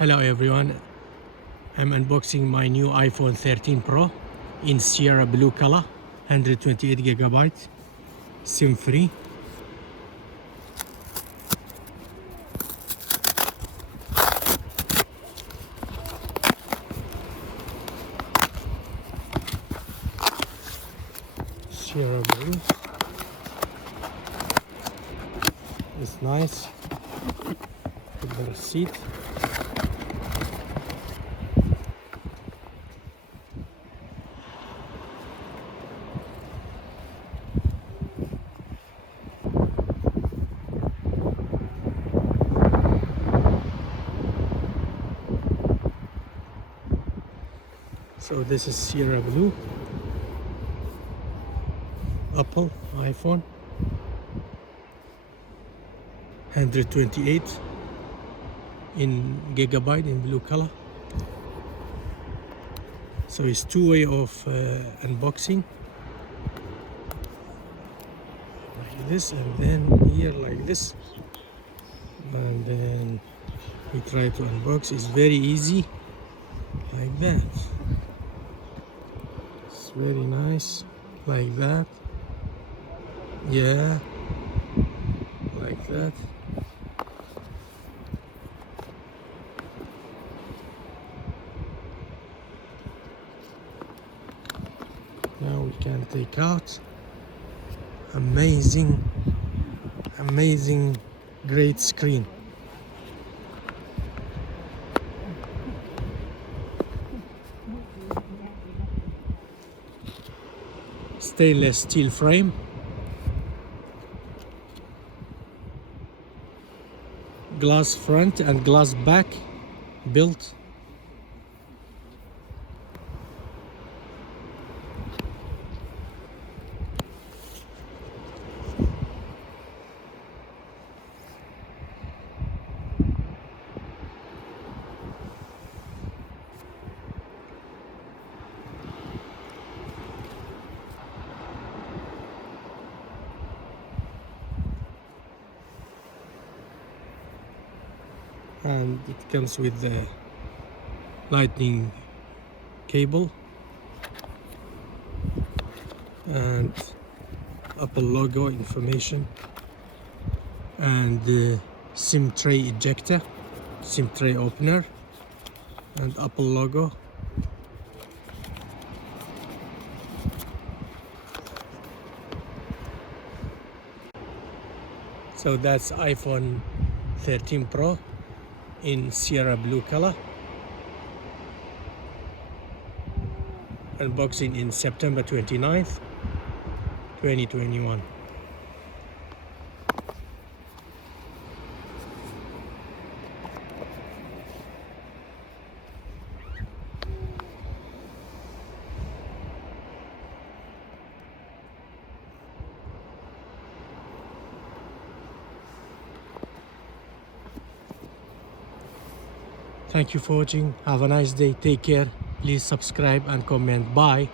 Hello everyone, I'm unboxing my new iPhone 13 Pro in Sierra blue color, 128GB, SIM free. Sierra blue. It's nice. Put the receipt. So this is Sierra blue, Apple iPhone, 128 in gigabyte in blue color. So it's two-way of unboxing, like this, and then here like this, and then we try to unbox. It's very easy, like that. It's very nice, like that. Yeah, like that. Now we can take out. Amazing, great screen. Stainless steel frame. Glass front and glass back built. And it comes with the lightning cable and Apple logo information, and the SIM tray ejector, SIM tray opener, and Apple logo. So that's iPhone 13 Pro in Sierra blue color. Unboxing in September 29th, 2021. Thank you for watching. Have a nice day. Take care. Please subscribe and comment. Bye.